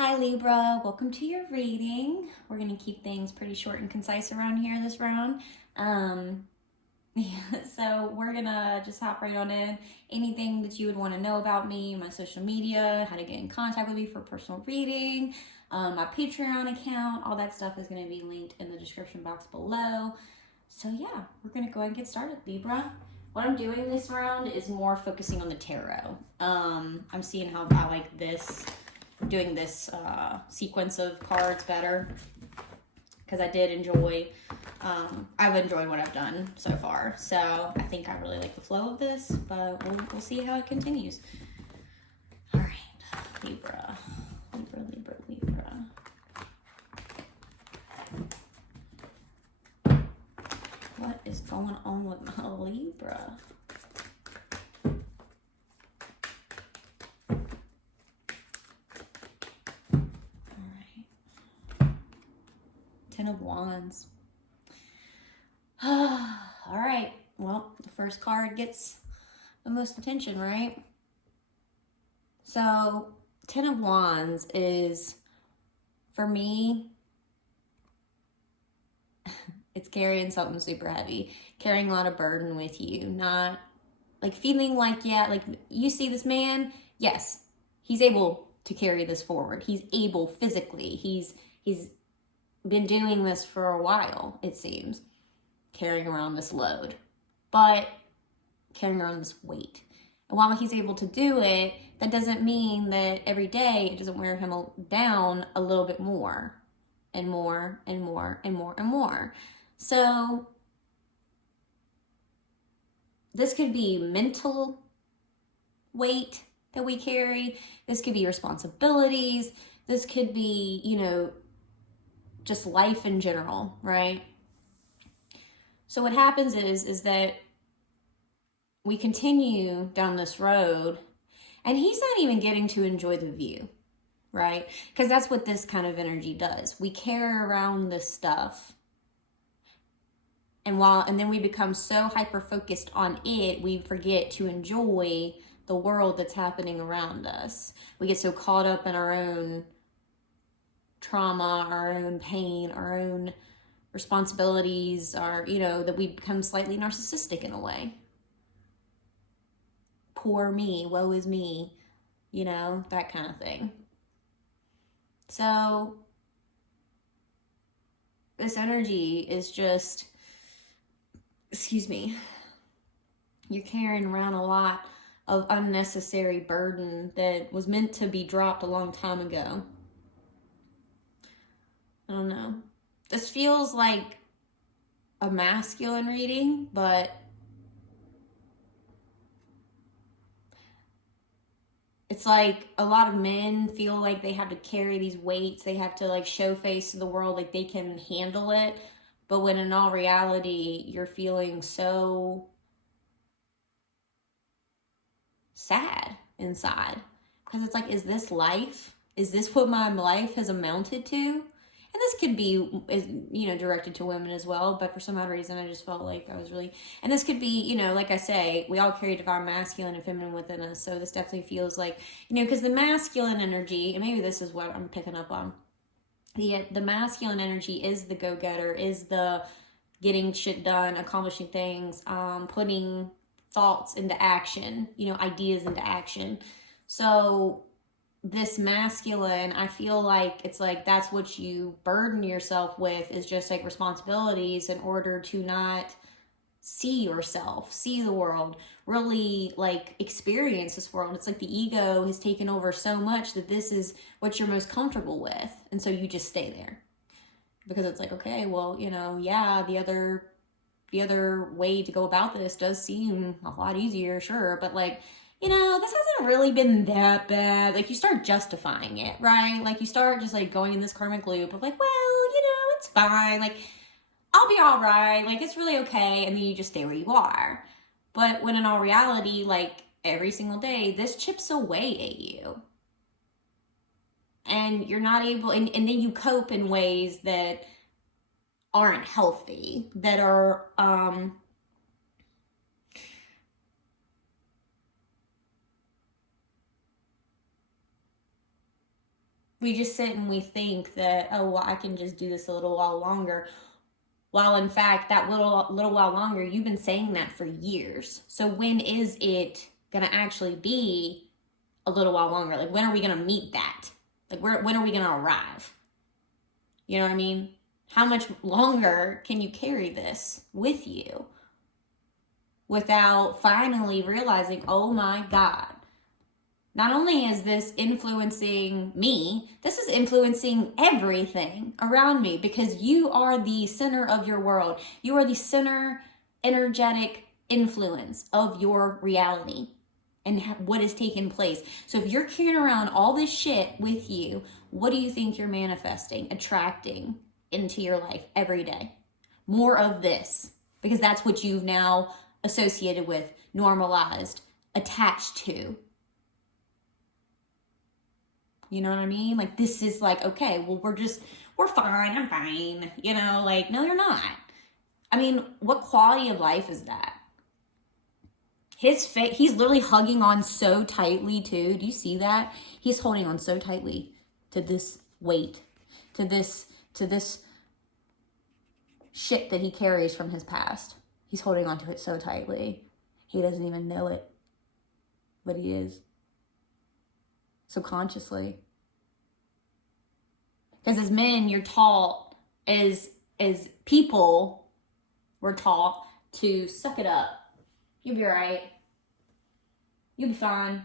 Hi Libra, welcome to your reading. We're going to keep things pretty short and concise around here this round. So we're going to just hop right on in. Anything that you would want to know about me, my social media, how to get in contact with me for personal reading, my Patreon account, all that stuff is going to be linked in the description box below. So yeah, we're going to go ahead and get started, Libra. What I'm doing this round is more focusing on the tarot. I'm seeing how I like this, doing this sequence of cards better, because I did enjoy, I've enjoyed what I've done so far. So I think I really like the flow of this, but we'll see how it continues. All right, Libra, Libra, Libra, Libra. What is going on with my Libra? Ten of Wands. All right. Well, the first card gets the most attention, right? So, Ten of Wands is, for me, it's carrying something super heavy, carrying a lot of burden with you, not like feeling like, yeah, like you see this man, yes, he's able to carry this forward. He's able physically. He's been doing this for a while, it seems, carrying around this load, but carrying around this weight. And while he's able to do it, that doesn't mean that every day it doesn't wear him down a little bit more and more and more and more and more. So this could be mental weight that we carry. This could be responsibilities. This could be, just life in general, right? So what happens is that we continue down this road and he's not even getting to enjoy the view, right? Because that's what this kind of energy does. We carry around this stuff, and then we become so hyper-focused on it, we forget to enjoy the world that's happening around us. We get so caught up in our own trauma, our own pain, our own responsibilities, are, that we become slightly narcissistic in a way. Poor me, woe is me, that kind of thing. So this energy is just, you're carrying around a lot of unnecessary burden that was meant to be dropped a long time ago. I don't know. This feels like a masculine reading, but it's like a lot of men feel like they have to carry these weights. They have to like show face to the world like they can handle it. But when in all reality, you're feeling so sad inside. Because it's like, is this life? Is this what my life has amounted to? And this could be, directed to women as well, but for some odd reason, I just felt like I was really, and this could be, like I say, we all carry divine masculine and feminine within us, so this definitely feels like, because the masculine energy, and maybe this is what I'm picking up on, the masculine energy is the go-getter, is the getting shit done, accomplishing things, putting thoughts into action, ideas into action. So this masculine, I feel like it's like that's what you burden yourself with, is just like responsibilities in order to not see yourself, see the world, really like experience this world. It's like the ego has taken over so much that this is what you're most comfortable with, and so you just stay there because it's like, okay, well, yeah, the other way to go about this does seem a lot easier, sure, but like, this hasn't really been that bad. Like, you start justifying it, right? Like, you start just, like, going in this karmic loop of, like, well, it's fine. Like, I'll be all right. Like, it's really okay. And then you just stay where you are. But when in all reality, like, every single day, this chips away at you. And you're not able, and then you cope in ways that aren't healthy, that are, We just sit and we think that, oh, well, I can just do this a little while longer. While in fact, that little while longer, you've been saying that for years. So when is it going to actually be a little while longer? Like, when are we going to meet that? Like, when are we going to arrive? You know what I mean? How much longer can you carry this with you without finally realizing, oh my God, not only is this influencing me, this is influencing everything around me, because you are the center of your world. You are the center energetic influence of your reality and what is taking place. So if you're carrying around all this shit with you, what do you think you're manifesting, attracting into your life every day? More of this, because that's what you've now associated with, normalized, attached to. You know what I mean? Like, this is like, okay, well, we're fine. I'm fine. You know, like, no, you're not. I mean, what quality of life is that? His face, he's literally hugging on so tightly too. Do you see that? He's holding on so tightly to this weight, to this shit that he carries from his past. He's holding on to it so tightly. He doesn't even know it, but he is. Subconsciously. Because as men, you're taught, as people, we're taught to suck it up. You'll be all right. You'll be fine.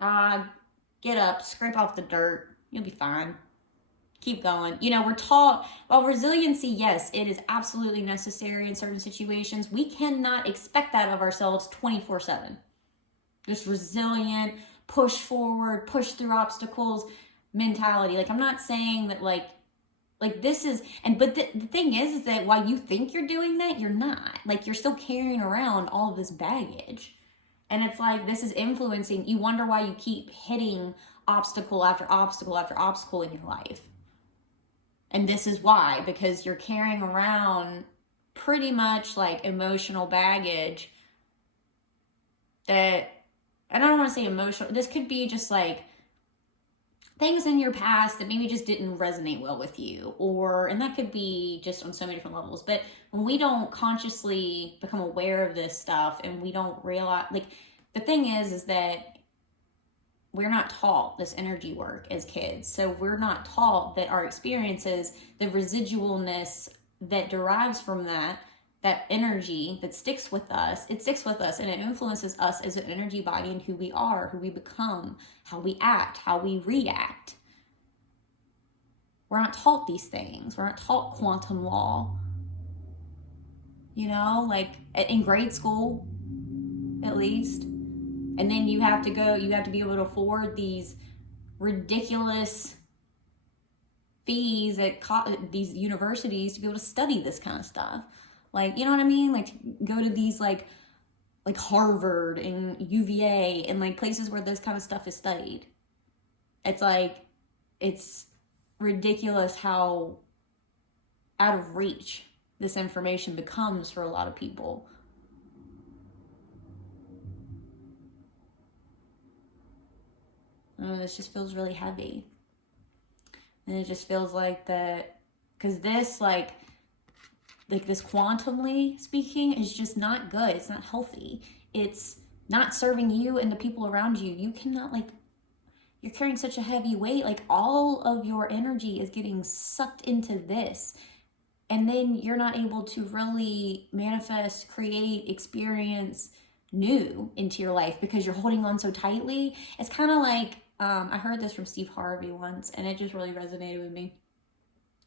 Get up, scrape off the dirt. You'll be fine. Keep going. You know, we're taught, while resiliency, yes, it is absolutely necessary in certain situations, we cannot expect that of ourselves 24/7. This resilient, push forward, push through obstacles mentality. Like, I'm not saying that like this is, but the thing is that while you think you're doing that, you're not. Like, you're still carrying around all of this baggage. And it's like, this is influencing. You wonder why you keep hitting obstacle after obstacle after obstacle in your life. And this is why, because you're carrying around pretty much like emotional baggage that, and I don't want to say emotional, this could be just like things in your past that maybe just didn't resonate well with you, and that could be just on so many different levels. But when we don't consciously become aware of this stuff and we don't realize, like, the thing is that we're not taught this energy work as kids. So we're not taught that our experiences, the residualness that derives from that energy that sticks with us, it sticks with us and it influences us as an energy body and who we are, who we become, how we act, how we react. We're not taught these things. We're not taught quantum law. You know, like in grade school, at least. And then you have to be able to afford these ridiculous fees at these universities to be able to study this kind of stuff. Like, you know what I mean? Like, to go to these like Harvard and UVA and like places where this kind of stuff is studied. It's like, it's ridiculous how out of reach this information becomes for a lot of people. This just feels really heavy. And it just feels like that, because this like this quantumly speaking is just not good. It's not healthy. It's not serving you and the people around you. You cannot, like, you're carrying such a heavy weight. Like, all of your energy is getting sucked into this. And then you're not able to really manifest, create, experience new into your life because you're holding on so tightly. It's kind of like, I heard this from Steve Harvey once, and it just really resonated with me.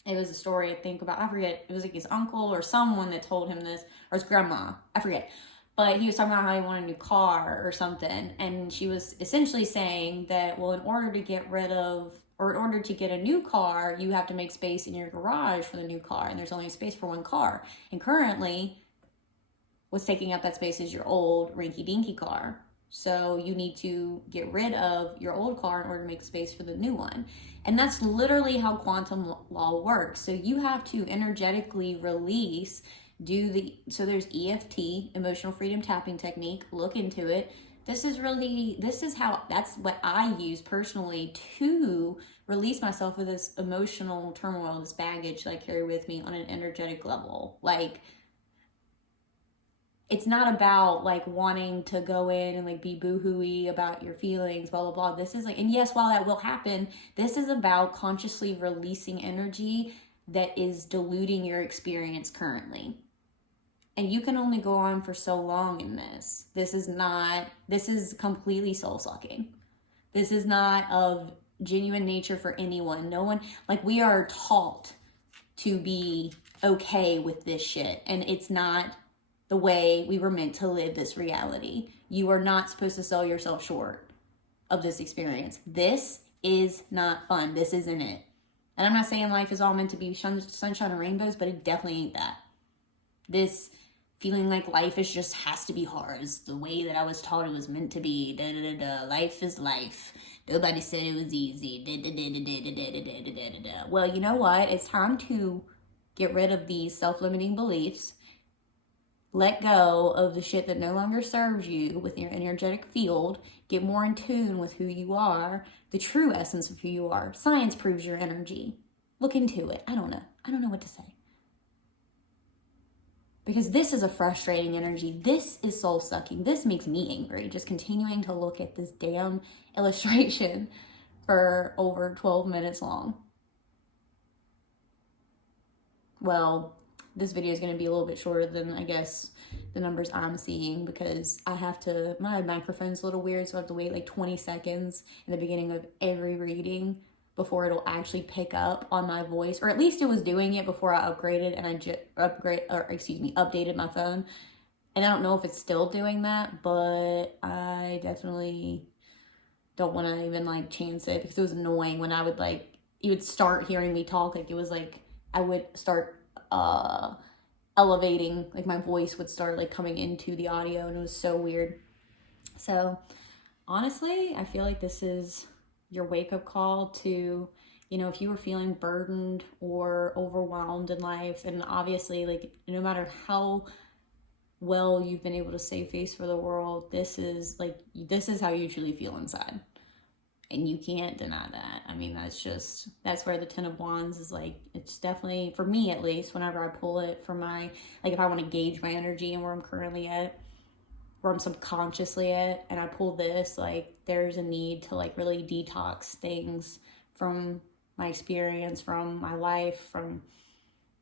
It was a story, I think, about, I forget, it was like his uncle or someone that told him this, or his grandma, I forget. But he was talking about how he wanted a new car or something. And she was essentially saying that, well, in order to get a new car, you have to make space in your garage for the new car. And there's only space for one car. And currently, what's taking up that space is your old rinky-dinky car. So you need to get rid of your old car in order to make space for the new one. And that's literally how quantum law works. So you have to energetically release, so there's EFT, emotional freedom tapping technique, look into it. This is how, that's what I use personally to release myself of this emotional turmoil, this baggage that I carry with me on an energetic level. Like, it's not about like wanting to go in and like be boo-hooey about your feelings, blah, blah, blah. This is like, and yes, while that will happen, this is about consciously releasing energy that is diluting your experience currently. And you can only go on for so long in this. This is completely soul-sucking. This is not of genuine nature for anyone. No one, like, we are taught to be okay with this shit. And it's not the way we were meant to live this reality. You are not supposed to sell yourself short of this experience. This is not fun. This isn't it. And I'm not saying life is all meant to be sunshine and rainbows, but it definitely ain't that. This feeling like life has to be hard is the way that I was taught it was meant to be. Da, da, da, da. Life is life. Nobody said it was easy. Da, da, da, da, da, da, da, da, da, da. Well, you know what? It's time to get rid of these self-limiting beliefs. Let go of the shit that no longer serves you with your energetic field. Get more in tune with who you are, the true essence of who you are. Science proves your energy. Look into it. I don't know. I don't know what to say. Because this is a frustrating energy. This is soul-sucking. This makes me angry, just continuing to look at this damn illustration for over 12 minutes long. Well, this video is going to be a little bit shorter than, I guess, the numbers I'm seeing, because my microphone's a little weird, so I have to wait like 20 seconds in the beginning of every reading before it'll actually pick up on my voice, or at least it was doing it before I upgraded and updated my phone. And I don't know if it's still doing that, but I definitely don't want to even like chance it, because it was annoying when I would you would start hearing me talk. Like, it was like I would start elevating, like my voice would start like coming into the audio, and it was so weird. So honestly, I feel like this is your wake-up call to, if you were feeling burdened or overwhelmed in life, and obviously, like, no matter how well you've been able to save face for the world, this is how you truly feel inside. And you can't deny that. I mean, that's where the Ten of Wands is like, it's definitely, for me at least, whenever I pull it for if I want to gauge my energy and where I'm currently at, where I'm subconsciously at, and I pull this, like, there's a need to like really detox things from my experience, from my life, from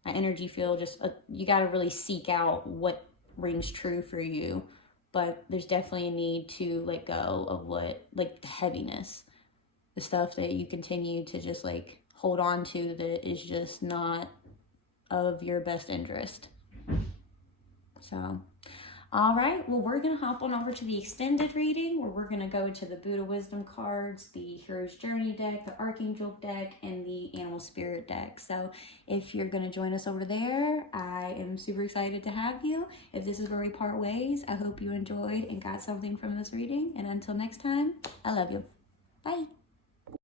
my energy field. You got to really seek out what rings true for you. But there's definitely a need to let go of the heaviness, the stuff that you continue to just like hold on to that is just not of your best interest. So, all right, well, we're going to hop on over to the extended reading, where we're going to go to the Buddha Wisdom cards, the Hero's Journey deck, the Archangel deck, and the Animal Spirit deck. So if you're going to join us over there, I am super excited to have you. If this is where we part ways, I hope you enjoyed and got something from this reading. And until next time, I love you. Bye.